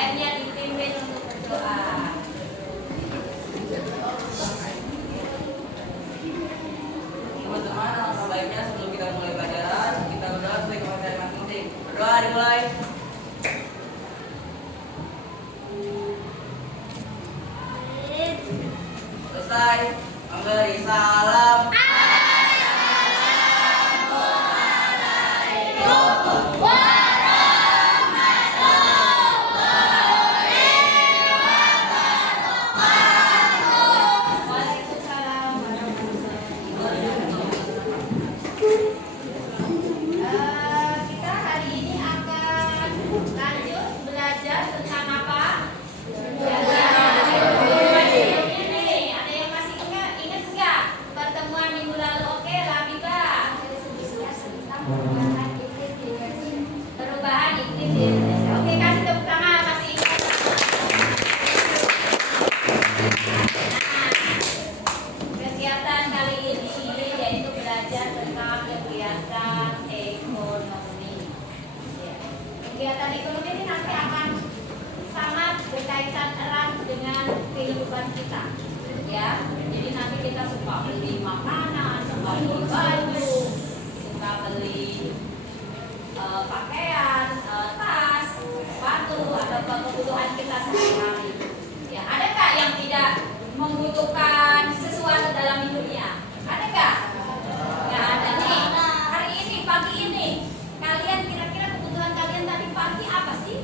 KKN-nya dipimpin untuk berdoa. Teman-teman, alangkah baiknya sebelum kita mulai pelajaran, kita berdoa sebagai materi masing-masing. Berdoa dimulai. Selesai. Memberi salam. Kita hari ini akan lanjut belajar tentang apa? Ini ada yang masih ingat nggak pertemuan minggu lalu? Oke, Labibah. Perubahan iklim di Indonesia. Oke, kasih tepuk tangan masih ingat. Kegiatan kali ini yaitu belajar tentang kegiatan ekonomi. Ya. Kegiatan ekonomi ini nanti akan sangat berkaitan erat dengan kehidupan kita. Ya, jadi nanti kita suka beli makanan, suka beli baju, suka beli pakaian, tas, sepatu, atau kebutuhan kita sehari-hari. Ya, ada nggak yang tidak membutuhkan sesuatu dalam hidupnya? Ada nggak? Nggak ada nih. Hari ini, pagi ini, kalian kira-kira kebutuhan kalian tadi pagi apa sih?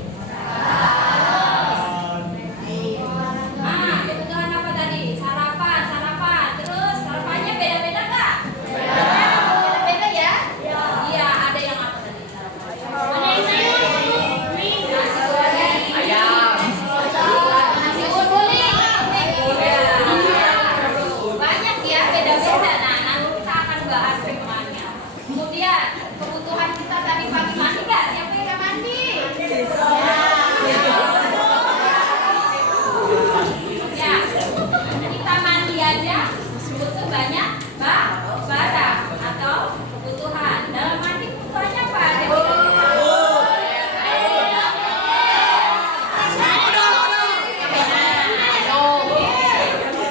Kebutuhan apa tadi? Sarapan. Terus sarapannya beda-beda nggak? Beda-beda ya? Iya, ada yang apa tadi sarapan? Nasi goreng. Ayam. Nasi kuning. Banyak ya, beda-beda. Nah, nanti kita akan bahas semuanya. Kemudian kebutuhan kita tadi pagi mandi nggak? Siapa yang nggak mandi? Ya, kita mandi aja butuh banyak barang atau kebutuhan. Dalam mandi kebutuhannya apa?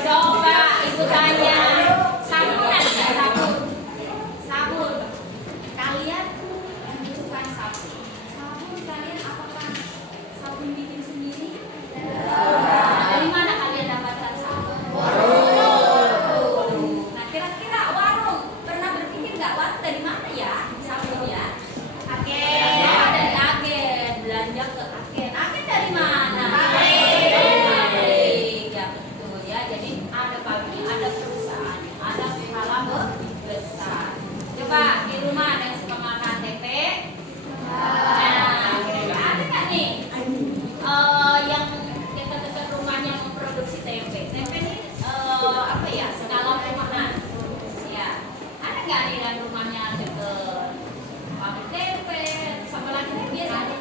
Coba ibu tanya, sabunan nggak? Sabun. Kalian membutuhkan sabun. Sabun kalian apakah sabun bikin sendiri? Dari mana kalian dapatkan sabun? Nah, kira-kira warung pernah berpikir nggak warung dari mana ya sabun ya? Agen. Oh, dari agen, belanja ke agen. Agen dari mana? Pabrik. Ya betul ya. Jadi ada pabrik, ada perusahaan, ada skala besar. Coba di rumah ada yang suka makan tempe? Nah, kira-kira ada nggak nih? Yang dekat-dekat rumahnya memproduksi tempe. Tempe ini apa ya? Skala rumahan. Ya. Ada nggak nih dalam rumahnya deket pabrik tempe? Sama lagi nih biasanya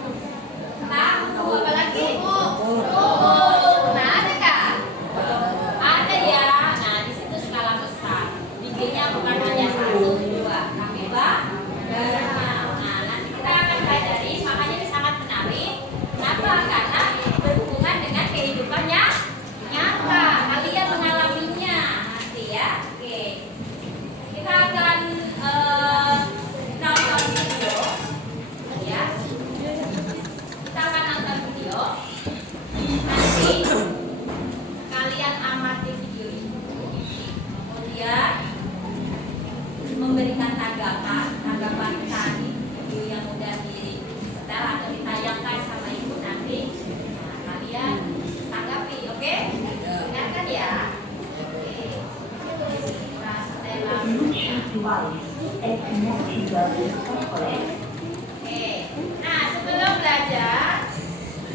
tahu, apa lagi? Nah, ada nggak? Ada ya. Nah, di situ skala besar. Bikinnya bukan hanya satu, dua, tapi banyak. Nah, nanti kita akan pelajari. Makanya ini sangat menarik. Kenapa? Karena berhubungan dengan kehidupannya nyata. Kalian mengalaminya nanti ya. Oke. Kita akan nonton video. Ya. Kita akan nonton video. Nanti kalian amati video ini. Kemudian memberikan tanggapan tadi video yang udah disetel atau ditayangkan sama ibu nanti. Nah, kalian tanggapi, oke? Dengarkan ya. Oke. Kita setelan ya. Oke. Nah, sebelum belajar,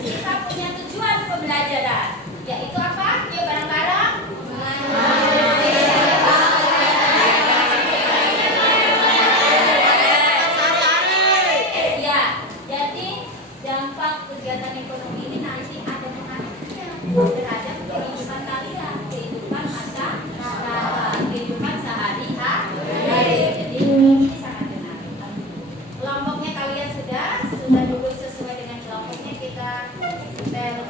kita punya tujuan pembelajaran, yaitu apa? Yuk bareng-bareng. Ya, jadi dampak kegiatan ekonomi ini nanti ada pengaruhnya terhadap kehidupan kalian, kehidupan masyarakat, kehidupan sehari-hari. Jadi ini sangat menarik. Kelompoknya kalian sudah duduk sesuai dengan kelompoknya, kita setel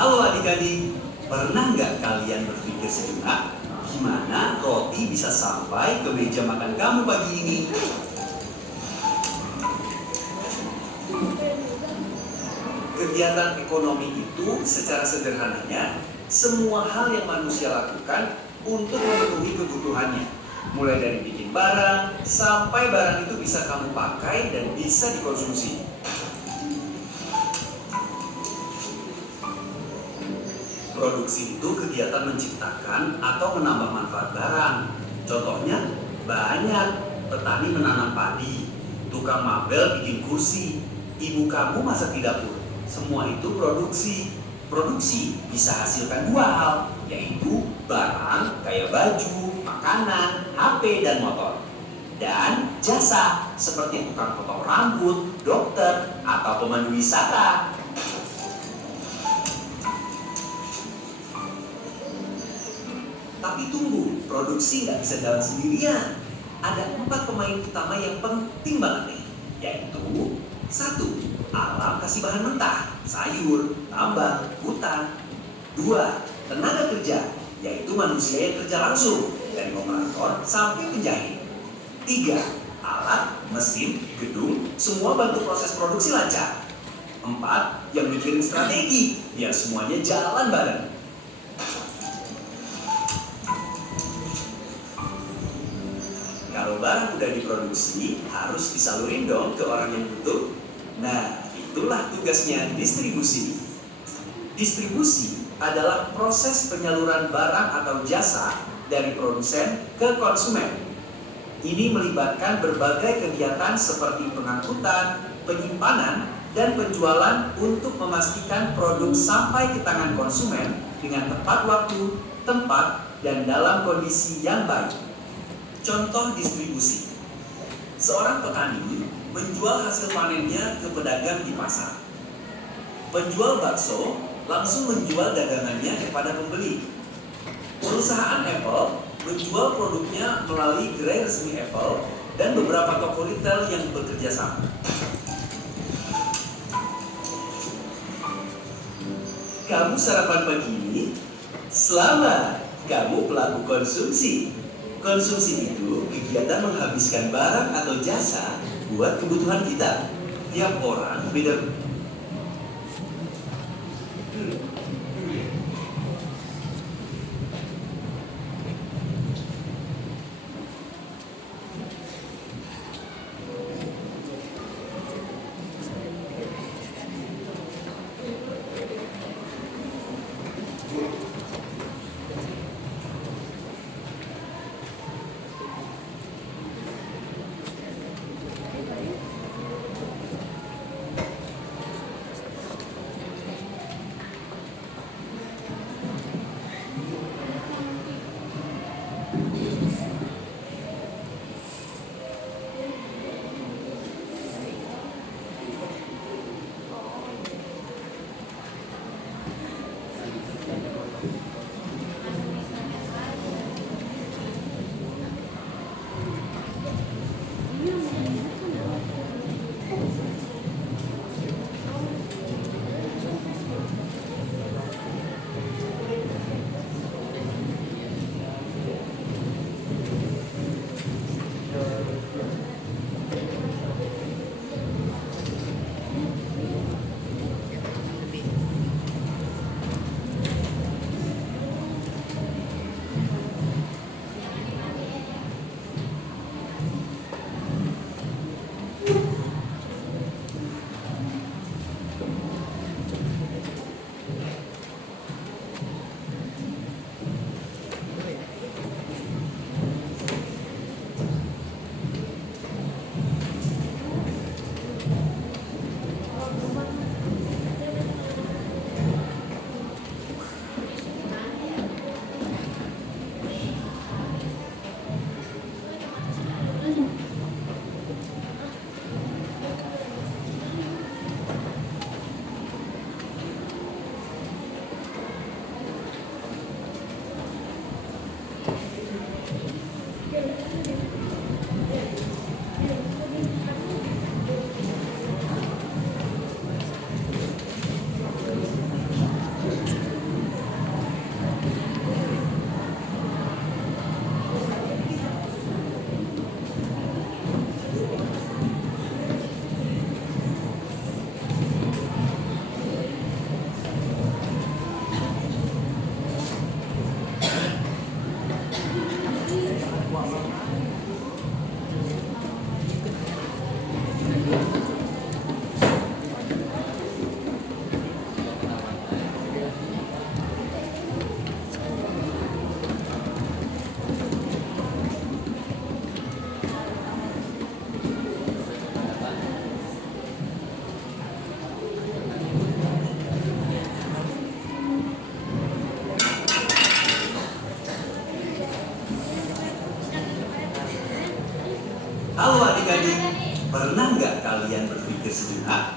Halo adik-adik, pernah nggak kalian berpikir sejenak gimana roti bisa sampai ke meja makan kamu pagi ini? Kegiatan ekonomi itu secara sederhananya semua hal yang manusia lakukan untuk memenuhi kebutuhannya. Mulai dari bikin barang, sampai barang itu bisa kamu pakai dan bisa dikonsumsi. Produksi itu kegiatan menciptakan atau menambah manfaat barang. Contohnya, banyak petani menanam padi, tukang mabel bikin kursi, ibu kamu masak di dapur. Semua itu produksi. Produksi bisa hasilkan dua hal, yaitu barang kayak baju, makanan, HP, dan motor. Dan jasa seperti tukang potong rambut, dokter, atau pemandu wisata. Tapi tunggu, produksi nggak bisa jalan sendirian. Ada 4 pemain utama yang penting banget nih, yaitu 1. Alam kasih bahan mentah, sayur, tambang, hutan. 2. Tenaga kerja, yaitu manusia yang kerja langsung, dari operator sampai penjahit. 3. Alat, mesin, gedung, semua bantu proses produksi lancar. 4. Yang mikirin strategi, biar semuanya jalan bareng. Kalau barang udah diproduksi, harus disalurin dong ke orang yang butuh. Nah, itulah tugasnya distribusi. Distribusi adalah proses penyaluran barang atau jasa dari produsen ke konsumen. Ini melibatkan berbagai kegiatan seperti pengangkutan, penyimpanan, dan penjualan untuk memastikan produk sampai ke tangan konsumen dengan tepat waktu, tempat, dan dalam kondisi yang baik. Contoh distribusi. Seorang petani menjual hasil panennya ke pedagang di pasar. Penjual bakso langsung menjual dagangannya kepada pembeli. Perusahaan Apple menjual produknya melalui gerai resmi Apple dan beberapa toko retail yang bekerja sama. Kamu sarapan pagi ini? Selamat, kamu pelaku konsumsi. Konsumsi itu kegiatan menghabiskan barang atau jasa buat kebutuhan kita. Tiap orang beda. Halo adik-adik, pernah nggak kalian berpikir sejenak?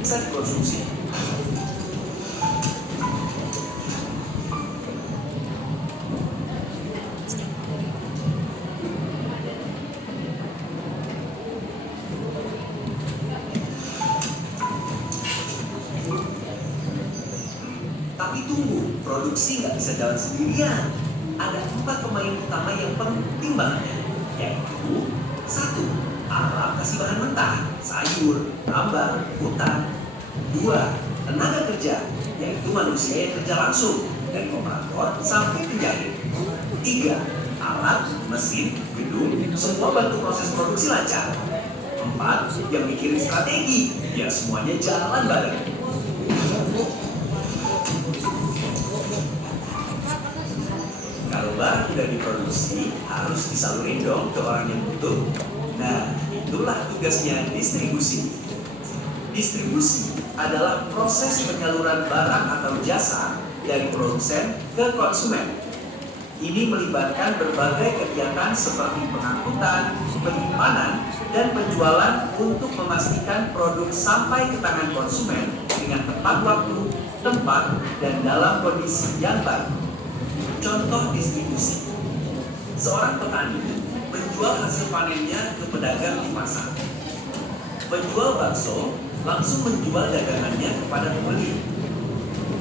Bisa dikonsumsi. Tapi tunggu, produksi nggak bisa jalan sendirian. Ada 4 pemain utama yang penting banget, yaitu 1. Alat kasih bahan mentah, sayur, tambang, hutan. 2. Tenaga kerja, yaitu manusia yang kerja langsung, dari operator sampai penjahit. 3. Alat, mesin, gedung, semua bantu proses produksi lancar. 4. Yang mikirin strategi, biar semuanya jalan bareng. Kalau barang udah diproduksi, harus disalurin dong ke orang yang butuh. Nah, itulah tugasnya distribusi. Distribusi adalah proses penyaluran barang atau jasa dari produsen ke konsumen. Ini melibatkan berbagai kegiatan seperti pengangkutan, penyimpanan, dan penjualan untuk memastikan produk sampai ke tangan konsumen dengan tepat waktu, tempat, dan dalam kondisi yang baik. Contoh distribusi. Seorang petani menjual hasil panennya ke pedagang di pasar. Penjual bakso langsung menjual dagangannya kepada pembeli.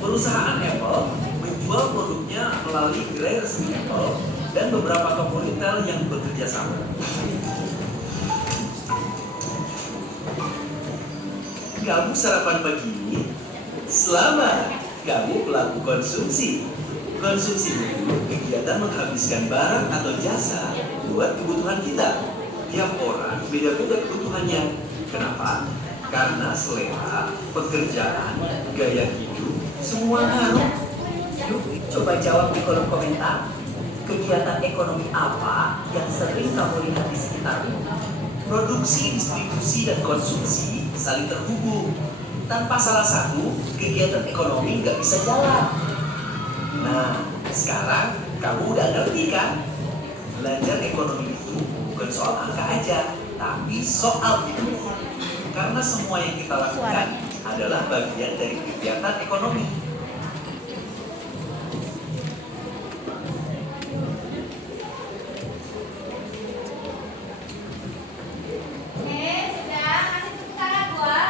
Perusahaan Apple menjual produknya melalui gerai resmi Apple dan beberapa toko retail yang bekerja sama. Kamu sarapan pagi ini? Selamat, kamu pelaku konsumsi. Konsumsi itu kegiatan menghabiskan barang atau jasa buat kebutuhan kita. Tiap orang beda-beda kebutuhannya. Kenapa? Karena selera, pekerjaan, gaya hidup, semua ngaruh. Yuk, coba jawab di kolom komentar. Kegiatan ekonomi apa yang sering kamu lihat di sekitarmu? Produksi, distribusi, dan konsumsi saling terhubung. Tanpa salah satu, kegiatan ekonomi nggak bisa jalan. Nah, sekarang kamu udah ngerti kan? Belajar ekonomi itu bukan soal angka aja, tapi soal hidup. Karena semua yang kita lakukan adalah bagian dari kegiatan ekonomi. Oke, sudah kasih tepuk tangan buat.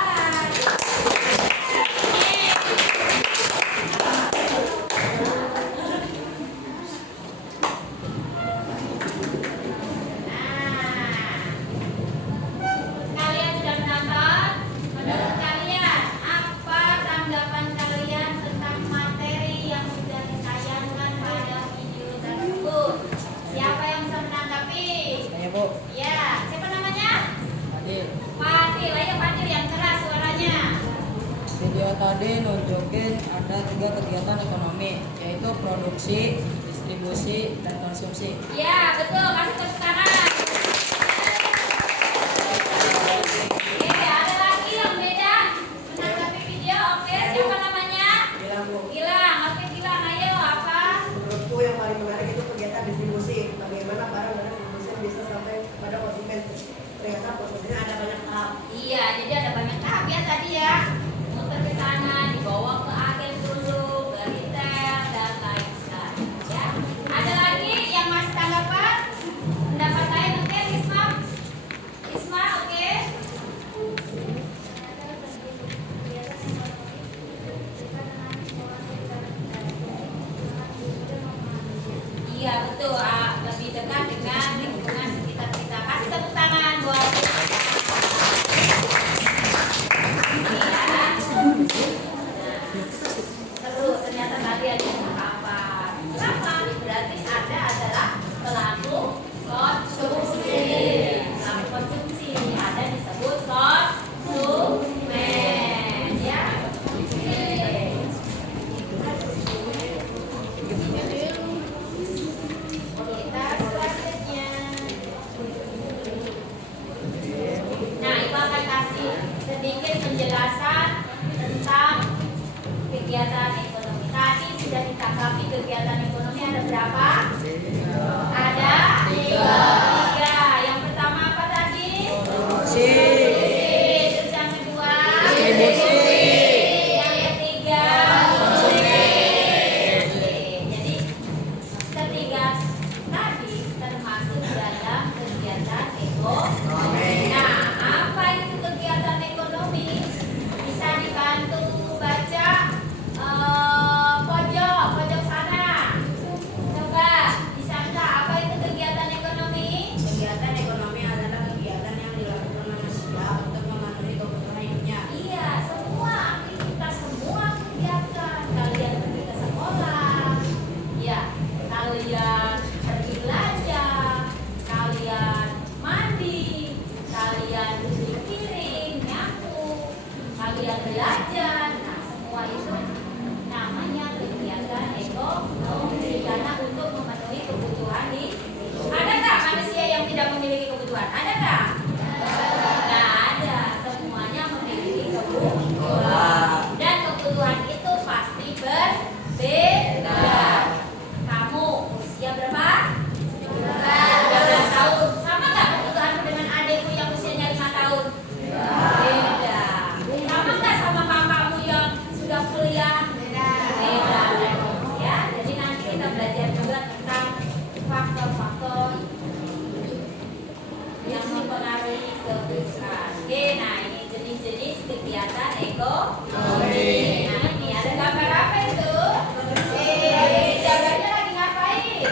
Kalian sudah menonton? Menurut kalian, apa tanggapan kalian tentang materi yang sudah ditayangkan pada video tersebut? Siapa yang bisa menanggapi? Saya Bu, Ya, siapa namanya? Adil. Fadil, ayo Fadil yang keras suaranya. Video tadi nunjukin ada 3 kegiatan ekonomi, yaitu produksi, distribusi, dan konsumsi. Ya, betul, kasih tepuk tangan. Ada lagi yang beda menanggapi video. Oke, siapa namanya? Bilang Bu, Gilang, oke Gilang, ayo apa? menurutku yang paling menarik itu kegiatan distribusi. Bagaimana barang dan produsen bisa sampai pada konsumen. Ternyata prosesnya ada banyak tahap. Iya, jadi ada banyak tahap ya tadi ya. Muter ke sana, dibawa ke agen dulu, ke retail dan lain-lain. Ya. Ada lagi yang masih tanggapan? Pendapat lain, oke, Risma? Risma, oke? Iya betul, lebih dekat dengan lingkungan sekitar kita. Kasih tepuk tangan buat seru, ternyata tadi ada harapan. Kenapa? Berarti ada adalah pelaku konsumsi. Pelaku konsumsi ada disebut konsumen. Ya. Kita selanjutnya. Nah, Ibu akan kasih sedikit penjelasan tentang kegiatan ekonomi. Tadi sudah ditanggapi kegiatan ekonomi ada berapa? Ada tiga. Yang pertama apa tadi? Produksi, Terus yang kedua? distribusi, Yang ketiga? konsumen. Oke, jadi ketiga tadi termasuk dalam kegiatan ekonomi. Nah, apa itu kegiatan ekonomi? Bisa dibantu baca pojok sana. Coba disangka apa itu kegiatan ekonomi? Kegiatan ekonomi adalah kegiatan yang dilakukan manusia untuk memenuhi kebutuhan hidupnya. Iya, semua aktivitas, semua kegiatan. Kalian pergi ke sekolah, ya, kalian pergi belanja, kalian mandi, kalian cuci piring, nyapu, kalian belajar. Nah, semua itu namanya kegiatan ekonomi karena untuk memenuhi kebutuhan hidup. Ada nggak manusia yang tidak memiliki kebutuhan? Ada nggak? Nggak ada. Semuanya memiliki kebutuhan. Dan kebutuhan itu pasti berbeda. Kamu usia berapa? 12 tahun. Sama nggak kebutuhanmu dengan adikmu yang usianya 5 tahun? Beda. Sama nggak sama kakakmu yang sudah kuliah? Beda. Ya, jadi nanti kita belajar juga tentang faktor-faktor yang mempengaruhi kebutuhan. Oke, nah ini jenis-jenis kegiatan ekonomi. Nah, ini ada gambar apa itu? Gambarnya lagi ngapain?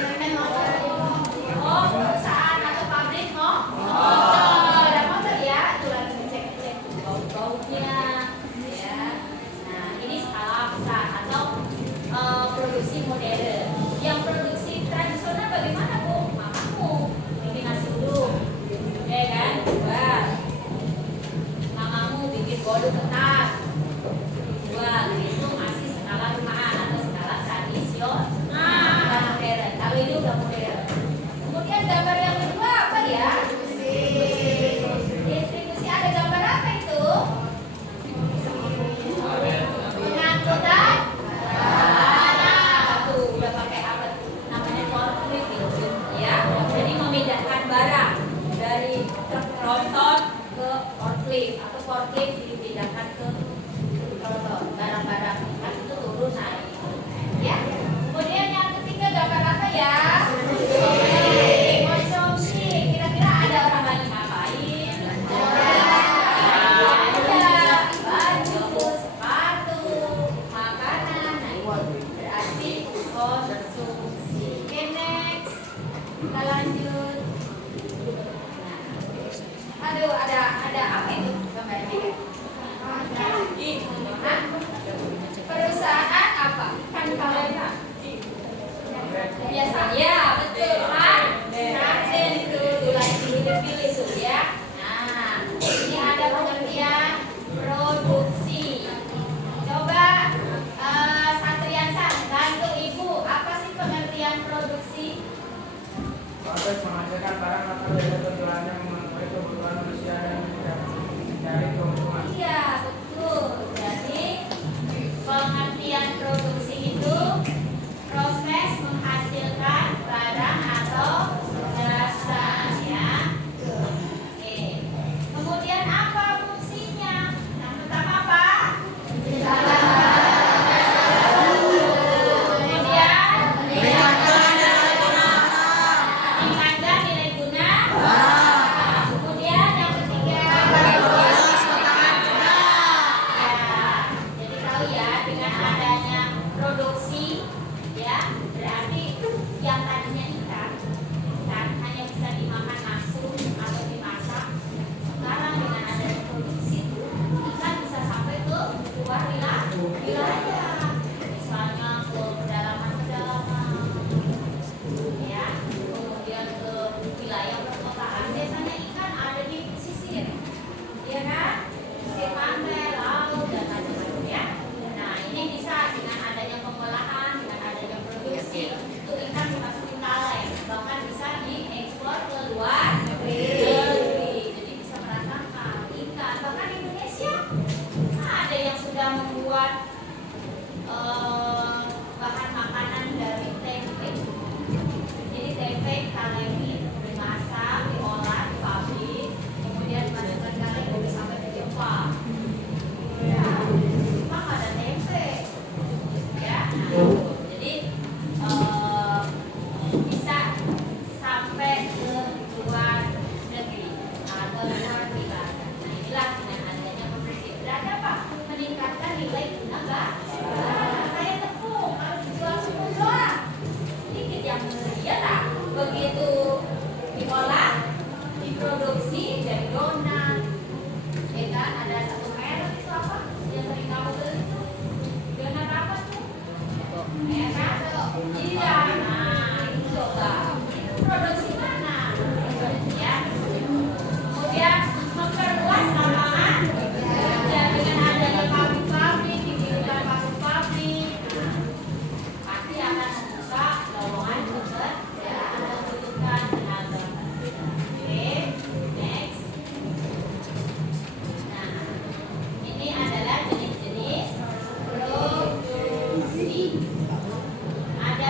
Oh, perusahaan atau pabrik motor. Ada motor ya, tuh lagi ngecek-ngecek bau-baunya. Ya. Nah, ini skala besar atau produksi modern. Yang produksi tradisional bagaimana, Bu? Mamamu bikin nasi uduk, ya kan? Buat mamamu bikin bolu ketan, buat itu masih skala rumahan atau skala tradisional, bukan modern. Kalau ini udah modern. Kemudian gambar yang kedua apa ya? Distribusi. Ada gambar apa itu? Pengangkutan barang. Tuh udah pakai apa tuh? Namanya forklift itu, ya. Jadi memindahkan barang dari truk tronton ke forklift atau forklift dipindahkan ke tronton. Barang-barang kan itu turun naik, ya. Kemudian yang ketiga gambar apa ya? Konsumsi. Kira-kira ada orang lagi ngapain? Ada baju, sepatu, makanan. Nah, itu berarti konsumsi. Oke, next. Kita lanjut. Nah, aduh, ada apa itu gambarnya? Hah? Perusahaan apa? Kan kalenda. Biasa, ya betul kan? Sarden itu lagi dipilih tuh ya. Nah, ini ada pengertian produksi. Coba Satriansan bantu ibu, apa sih pengertian produksi? Proses menghasilkan barang atau jasa tujuannya memenuhi kebutuhan manusia dan mencari keuntungan. Iya betul. Jadi pengertian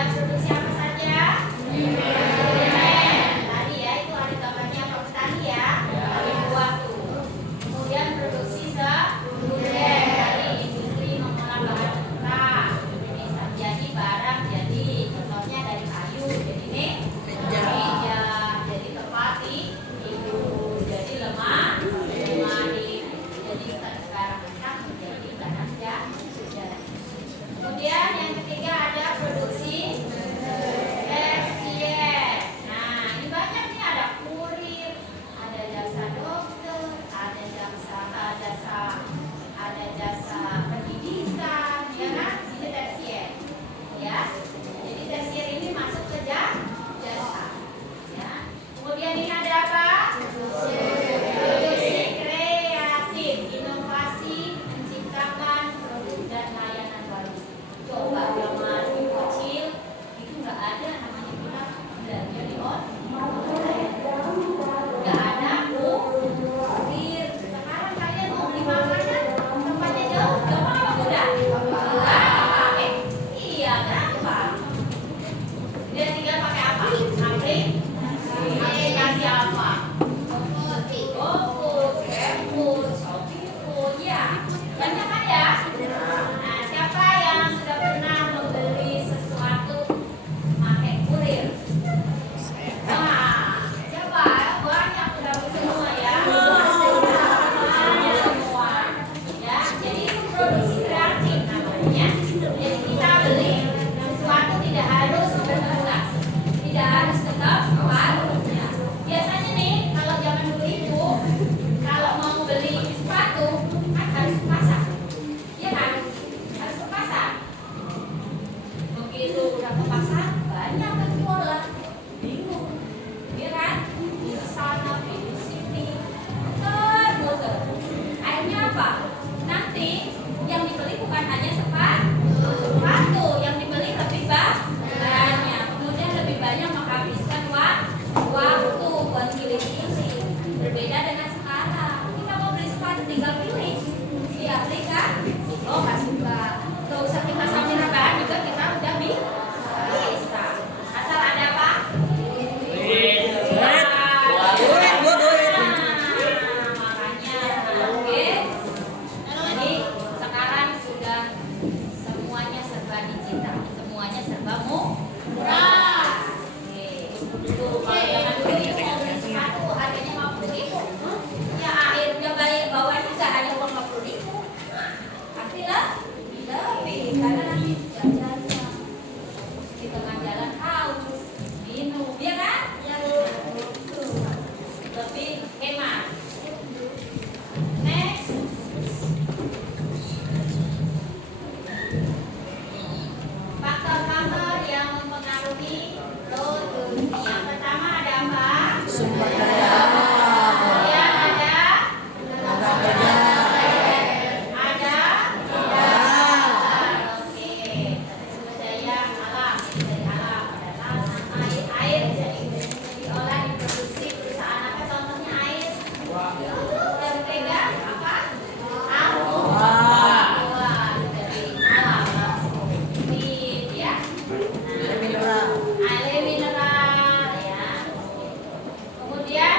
Ada produksi apa saja? Tadi ya, itu ada gambarnya Pak Petani ya. Ada buah tuh. Kemudian produksi sekunder dari industri mengolah bahan mentah. Bisa jadi barang, jadi contohnya dari kayu. Jadi ini meja, jadi tempat tidur, jadi lemari, jadi sekarang menjadi bahan jalan. Kemudian yang ketiga ada produksi tersier. Nah, ini banyak nih, ada kurir, ada jasa dokter, ada jasa pendidikan, ya kan? Ini tersier. Ya. Jadi tersier ini masuk ke jasa. Ya. Kemudian ini ada apa? Produksi kreatif, inovasi, menciptakan produk dan layanan baru. Coba zaman kecil itu nggak ada namanya kita belanja di online, nggak ada kurir. Sekarang kalian mau beli makanan tempatnya jauh, gampang apa mudah? Gampang, iya gampang. Dia tinggal pakai apa? Aplikasi apa? GoFood, GrabFood, ShopeeFood, ya banyak kan ya? Nah, siapa yang sudah pernah membeli sesuatu pakai kurir? Nah, coba banyak udah semua ya. Semua. Ya, jadi itu produksi kreatif namanya. Jadi kita beli sesuatu tidak harus bertugas, tidak harus tetap harus. Biasanya nih kalau zaman dulu itu kalau mau beli sepatu kan harus ke pasar. Iya kan? Harus ke pasar. Begitu udah ke pasar, banyak yang jualan. Bingung. Iya kan? Di sana, di sini. Muter. Akhirnya apa? Nanti yang dibeli bukan hanya sepatu, yang dibeli lebih banyak. Kemudian lebih banyak menghabiskan waktu buat pilih-pilih. Berbeda dengan sekarang. Kita mau beli sepatu tinggal pilih di aplikasi. Oh, nggak suka. Nggak usah kita sambil rebahan juga kita udah bisa. Asal ada apa? Duit. Makanya, oke. Jadi sekarang sudah semuanya serba digital, semuanya serba murah. Tuh, kalau zaman dulu itu mau beli sepatu harganya 50.000. Ya akhirnya bawa juga hanya uang 50.000. Pasti lebih karena nanti jalan di tengah jalan haus, minum, ya kan? Lebih hemat. Next. Faktor-faktor yang mempengaruhi produksi. Yang pertama ada apa? Sumber daya alam. Kemudian ada oke. Sumber daya alam, dari alam ada tanah, air bisa diolah, diproduksi perusahaan apa? Contohnya air. Yang ketiga apa? Buah dari alam langsung. Ini ya. Mineral. Air mineral ya. Kemudian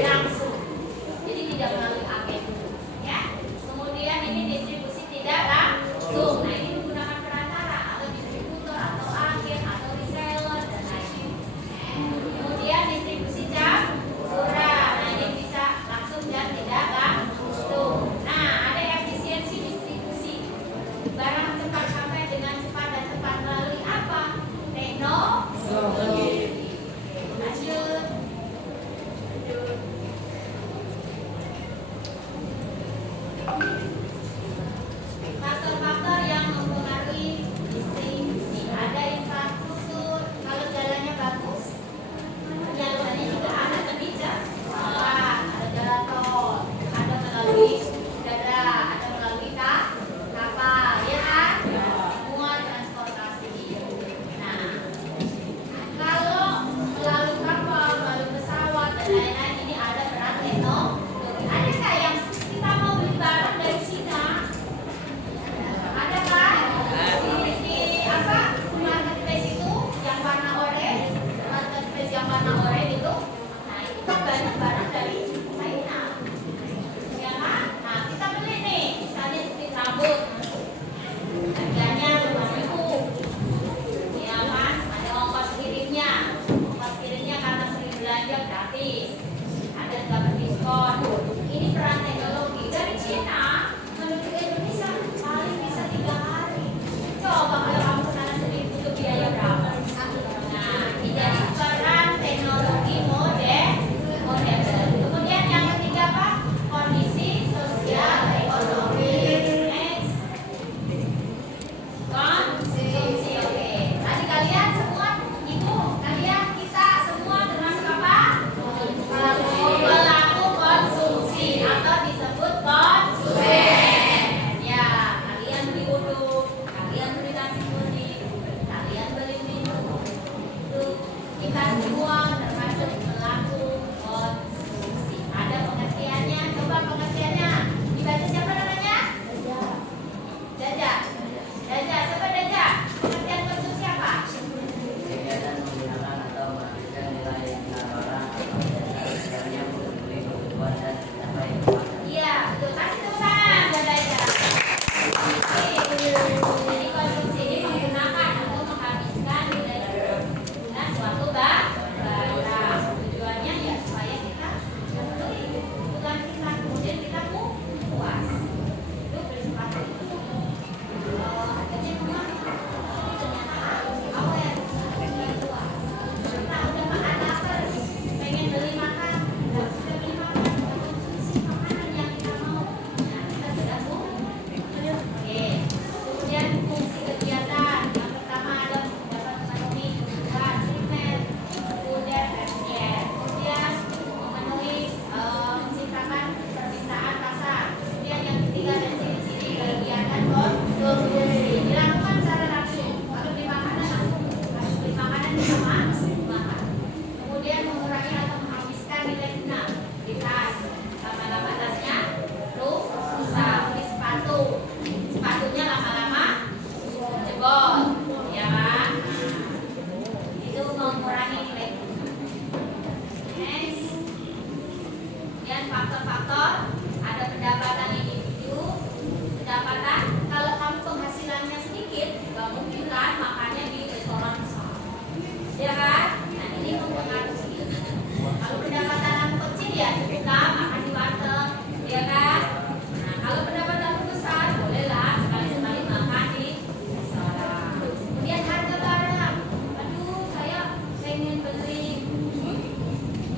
langsung. Jadi tidak melalui agen. Ya. Kemudian ini distribusi tidak langsung. Nah, ini menggunakan perantara atau distributor atau agen atau reseller dan lain-lain. Kemudian distribusi campuran. Nah, ini bisa langsung dan tidak langsung. Nah, ada efisiensi distribusi. Barang cepat sampai dengan cepat dan cepat melalui apa? Teknologi. Lanjut. Faktor-faktor yang mempengaruhi distribusi. Ada infrastruktur, kalau jalannya bagus, penyalurannya juga ada kebijakan. Ada jalan tol, ada melalui udara, ada melalui kapal, ya kan? Semua transportasi. Nah, kalau melalui kapal, melalui pesawat dan lain-lain, ini ada peran teknologi. Ada nggak yang kita mau beli barang dari Cina? Ada kan? Di apa? Marketplace itu yang warna oranye, marketplace yang warna oranye itu. Nah, itu kan banyak barang dari China. Ya kan? Nah, kita beli nih, misalnya jepit rambut. Harganya 5.000. Ya kan? Ada ongkos kirimnya. Ongkos kirimnya karena sering belanja gratis. Ada dapat diskon. Ini peran teknologi dari Cina menuju ke Indonesia paling bisa 3 hari. Coba kalau kamu kesana sendiri butuh biaya berapa? Nah, ini jadi peran teknologi modern. Kemudian yang ketiga apa? Kondisi sosial ekonomi. Next. Konsumsi, oke. Tadi kalian semua, ibu, kalian, kita semua termasuk apa? Pelaku konsumsi atau disebut konsumen. Ya, kalian beli uduk, kalian beli nasi kuning, kalian beli minum. Itu kita semua termasuk pelaku konsumsi. Ada pengertiannya, coba pengertiannya. Dibaca siapa namanya? Jaja. Jaja, coba Jaja. Pengertian konsumsi apa? Kegiatan menggunakan atau menghabiskan nilai dengan orang atau jasa misalnya memenuhi kebutuhan dan mencapai kekuatan. Iya, betul. Kasih tepuk tangan buat Jaja. Jadi konsumsi ini menggunakan atau menghabiskan nilai guna suatu barang. Tujuannya ya supaya kita memenuhi kebutuhan kita, kemudian kita puas. Itu bersifat itu. Harganya murah, tapi ternyata awet, harganya puas. Kita udah makan lapar, pengen beli makan, nggak sudah beli makan, kita konsumsi makanan yang kita mau. Nah, kita sudah Oke. Kemudian fungsi kegiatan yang pertama adalah dapat memenuhi kebutuhan primer, sekunder, tersier. Kemudian memenuhi menciptakan permintaan pasar. Kemudian yang ketiga dan ciri-ciri kegiatan konsumsi dilakukan secara langsung. Kalau beli makanan langsung harus beli makanan sama makan. Kemudian mengurangi atau menghabiskan nilai guna di tas. Lama-lama tasnya rusak. Beli sepatu, sepatunya lama-lama jebol, ya kan? Nah, itu mengurangi nilai guna. Next. Kemudian faktor-faktor ada pendapatan individu, pendapatan kalau kamu penghasilannya sedikit, nggak mungkin kan makannya di restoran besar, ya kan? Nah, ini mempengaruhi. Kalau pendapatan kamu kecil ya cukup makan di warteg, ya kan? Nah, kalau pendapatan besar bolehlah sekali-sekali makan di restoran. Kemudian harga barang, aduh saya pengen beli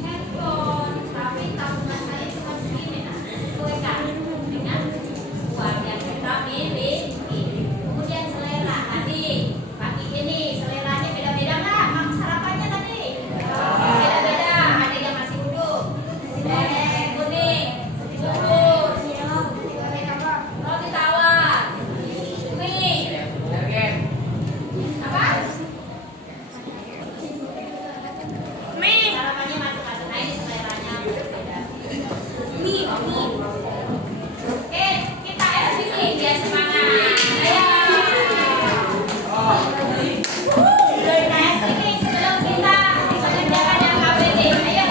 handphone, tapi tabungan saya cuma segini. Nah, sesuaikan dengan uang yang kita miliki. Kemudian selera tadi pagi ini seleranya beda-beda nggak? Mak sarapannya tadi beda-beda. Ada yang masih uduk, nasi kuning, bubur, roti tawar, mie, apa? Mie. Sarapannya macam-macam. Nah, ini seleranya berbeda. Mie, mie. Oke, kita SPC biar semangat. Ayo. Nah, SPC sebelum kita mengerjakan yang KBD. Ayo.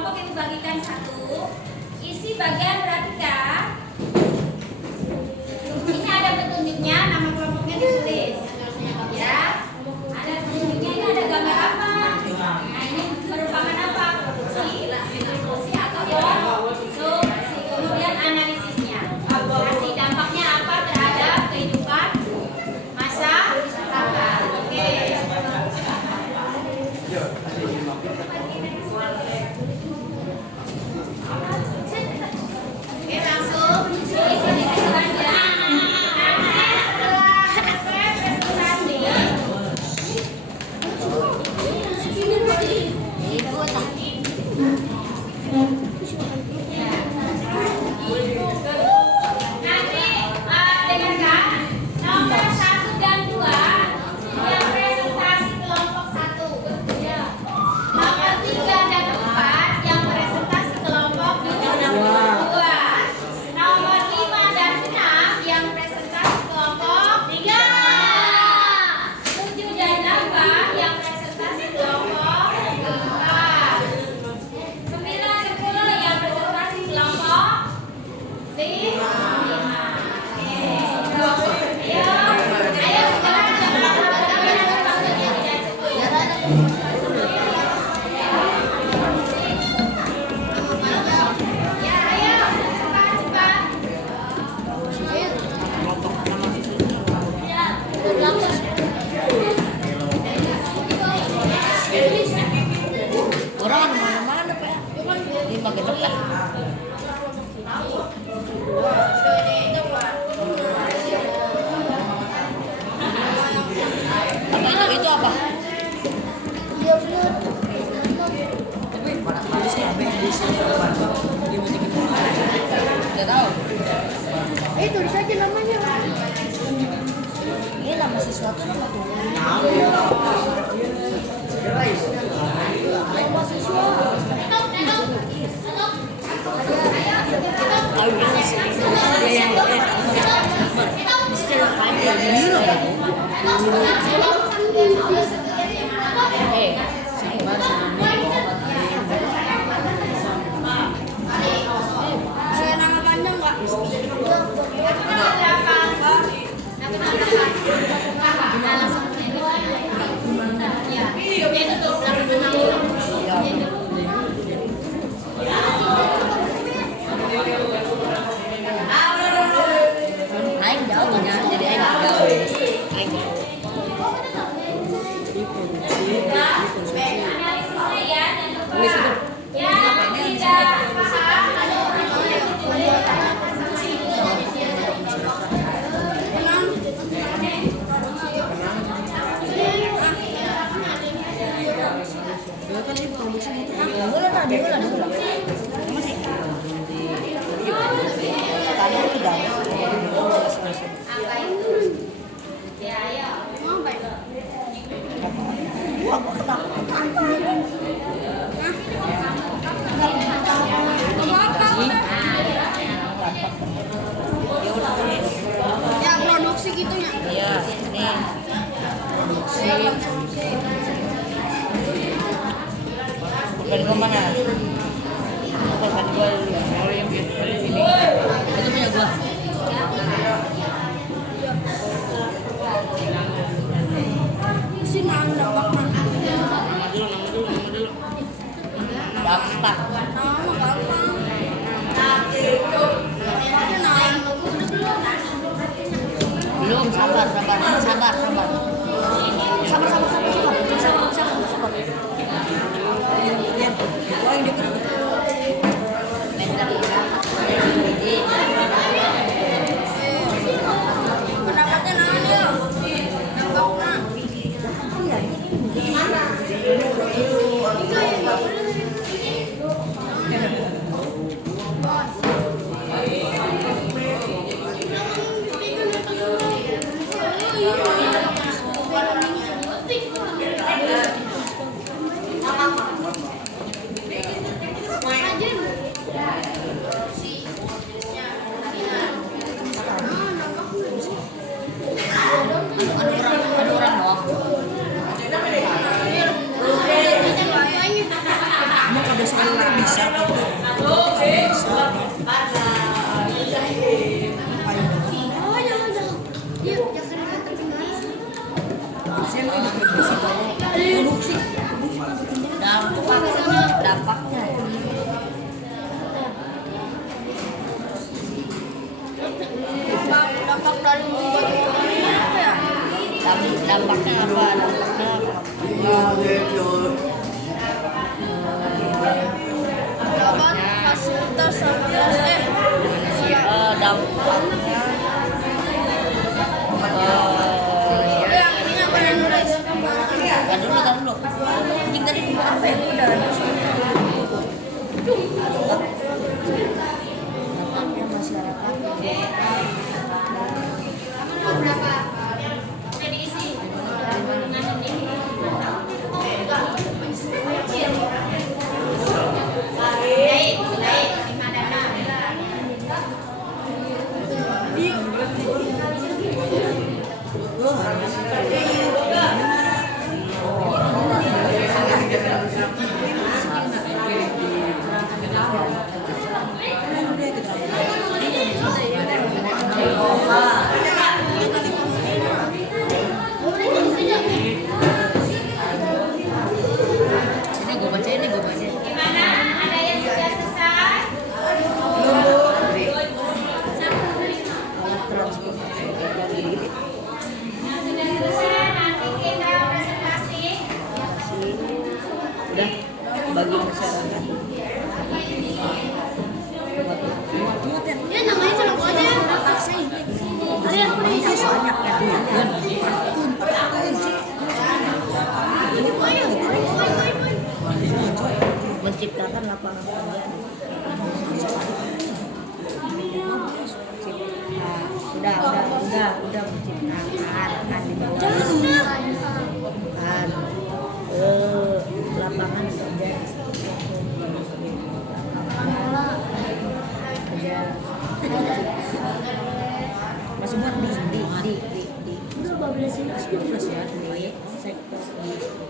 kelompok yang dibagikan 1, isi bagian perhatikan. Ini ada petunjuknya, nama kelompoknya ditulis. Ya, ada petunjuknya. Ini ada gambar apa? Nah, ini merupakan apa? Produksi atau konsumsi. Kemudian analisisnya. Kasih dampaknya apa terhadap kehidupan masyarakat. Oke. Oke, langsung isi di situ aja. Nanti setelah selesai presentasi, nanti dengarkan nomor 1 dan 2 yang presentasi kelompok 1. Nomor 3 dan 4 yang presentasi kelompok 2. Nomor 5 dan 6 yang presentasi kelompok 3. 7 dan 8 yang presentasi kelompok 4. 9, 10 yang presentasi kelompok 5. Ayo sekarang ya, ayo cepat. Orang mana-mana Pak. Ini pakai dekat. Itu apa? Tapi mana sih Tidak tahu. Tulis aja namanya. Ini nama sesuatu nama tuh. Nama panjang nggak? Aing jauh jadi aing nggak tahu. Aing jauh. Analisisnya ya, jangan lupa. Yang tidak paham ada orang yang ditulis. Apa itu? Ya, ayo. Ya produksi gitunya. Iya, ini produksi. Bukan ke mana? Bukan gua dulu. Ini. Itu punya gua. Sini anda bakal. Dampak. Nama gampang. Ada naik. Belum, sabar. Oh, ini Pendapatnya naon ya? Dampakna. Dampaknya kan dulu. Anjing tadi apa ya? Udah. Dampaknya masyarakat. Berapa? Udah diisi. Gimana? Ada yang sudah selesai? Yang sudah selesai nanti kita presentasi. Udah bagi masyarakat. Ya namanya celok aja. Kalian punya Banyak ya. Menciptakan lapangan pekerjaan. Udah menciptakan kan di bawah kan lapangan kerja masih buat di udah 12 ini 12 ya di sektor pendapatan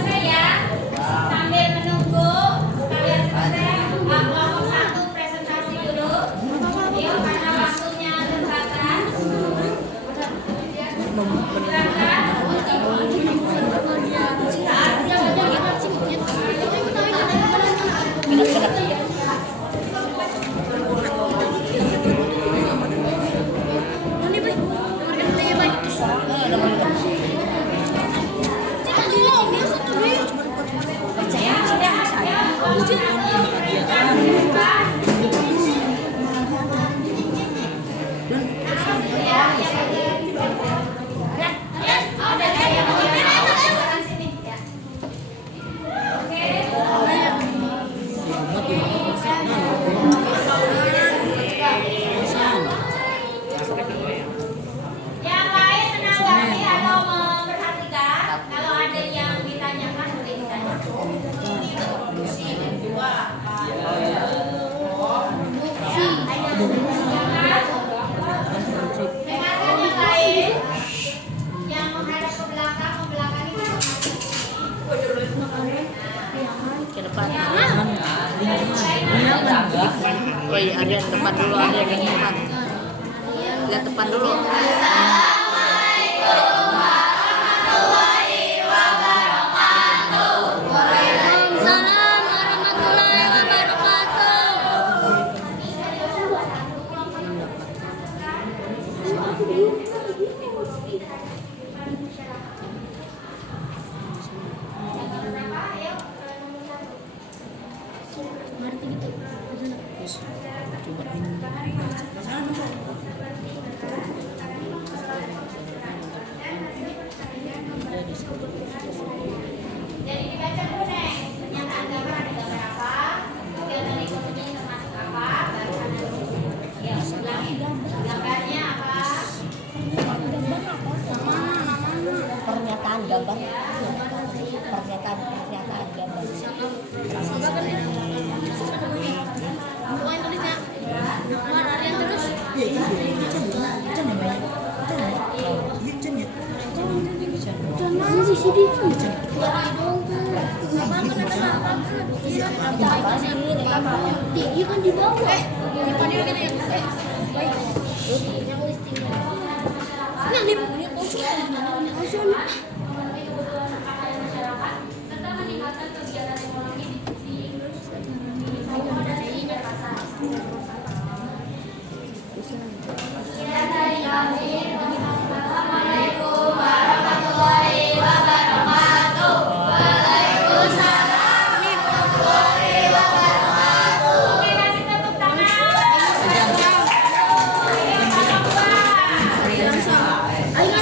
negara. Sambil menunggu kalian selesai, kelompok 1 presentasi dulu. Yuk, karena waktunya terbatas. Yang lain menanggapi atau memperhatikan, kalau ada yang ditanyakan boleh ditanyakan. Dengarkan yang lain, yang menghadap ke belakang, membelakangi Ke depan. Woi, ada yang depan dulu, ada yang depan. Lihat depan dulu. Tinggi kan di bawah. Dipanggil kita yang baik. Yang listing. Nah, ini memenuhi kebutuhan pakaian masyarakat serta meningkatkan kegiatan ekonomi di akomodasi dan pasar. Sekian dari kami. Assalamualaikum warahmatullahi wabarakatuh. Waalaikumsalam warahmatullahi wabarakatuh. Oke, kasih tepuk tangan. Ayo,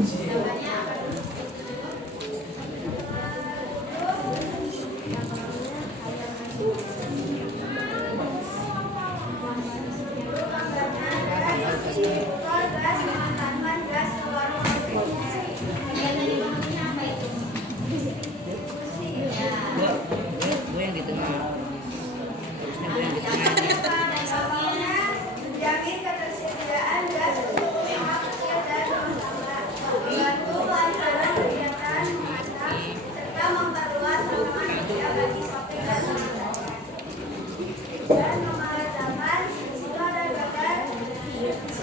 Namanya apa dulu? Gue yang di tengah. Harusnya gue yang di tengah. Menjamin ketersediaan gas untuk pihak kecil dan rumah tangga, membantu kelancaran kegiatan masyarakat, serta memperluas lapangan kerja bagi sopir dan pengendara. Dan memadakan siswa dan dokter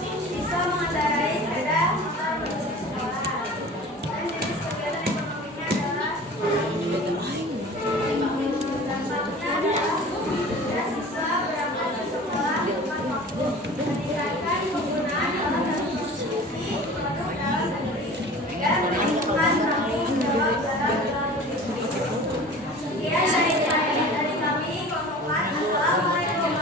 bisa mengendarai sepeda motor menuju sekolah. Dan jenis kegiatan ekonominya adalah dampaknya adalah siswa berangkat ke sekolah tepat waktu, meningkatkan penggunaan alat transportasi produk dalam negeri, dan meningkatkan tanggung jawab barang dalam negeri. Sekian dari kami, kelompok 4. Assalamualaikum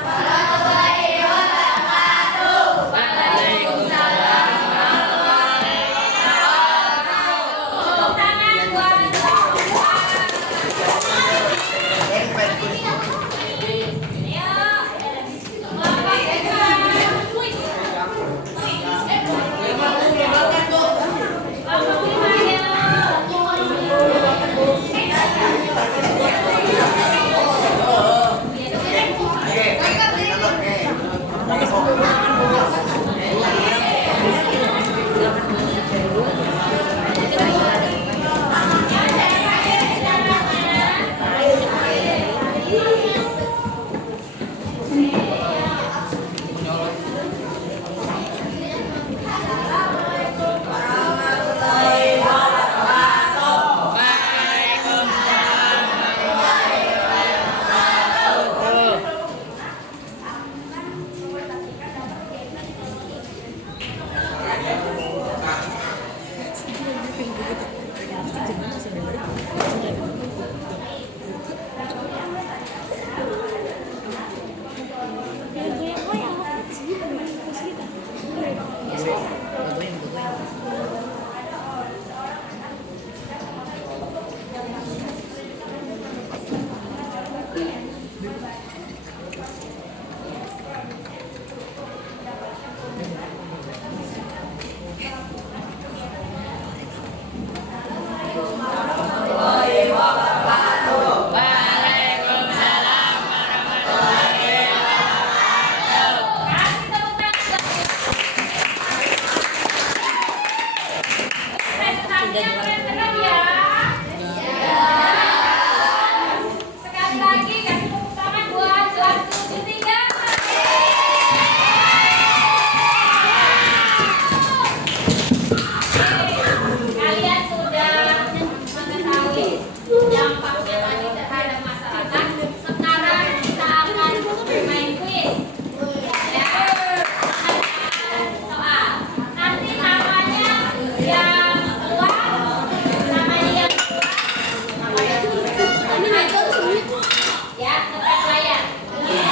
warahmatullahi wabarakatuh. Waalaikumsalam warahmatullahi wabarakatuh. Tepuk tangan buat sekali lagi kasih tepuk tangan buat kelas 73. Kalian sudah mengetahui dampaknya tadi terhadap masyarakat. Sekarang kita akan bermain kuis. Ya, soal. Nanti namanya yang keluar, namanya yang ya, tepat layar. Wih.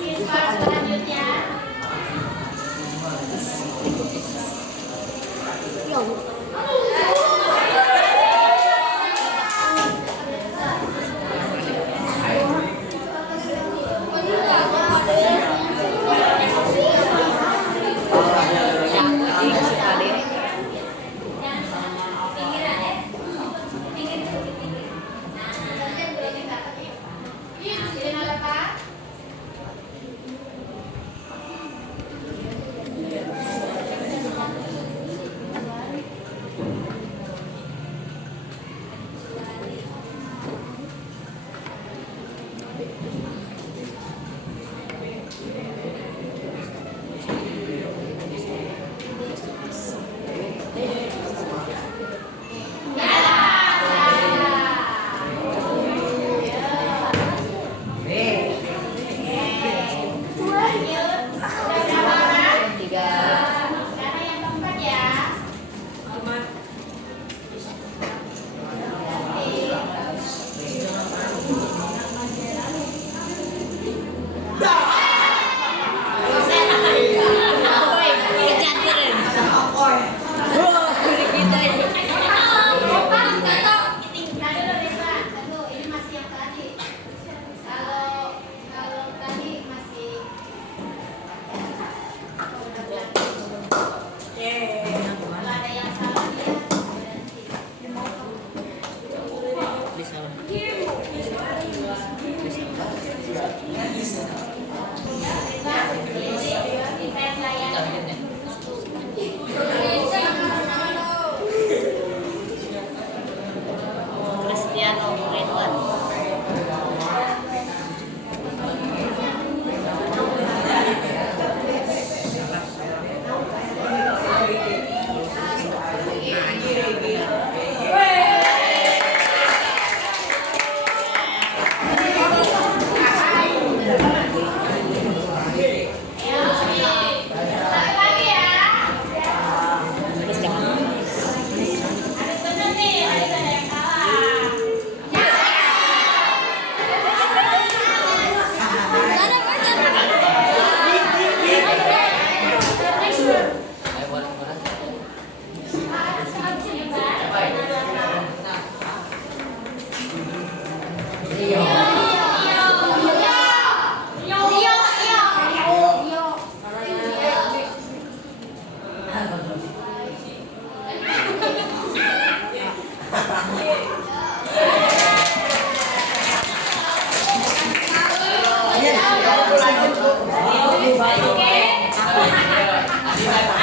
Siswa selanjutnya. Oke.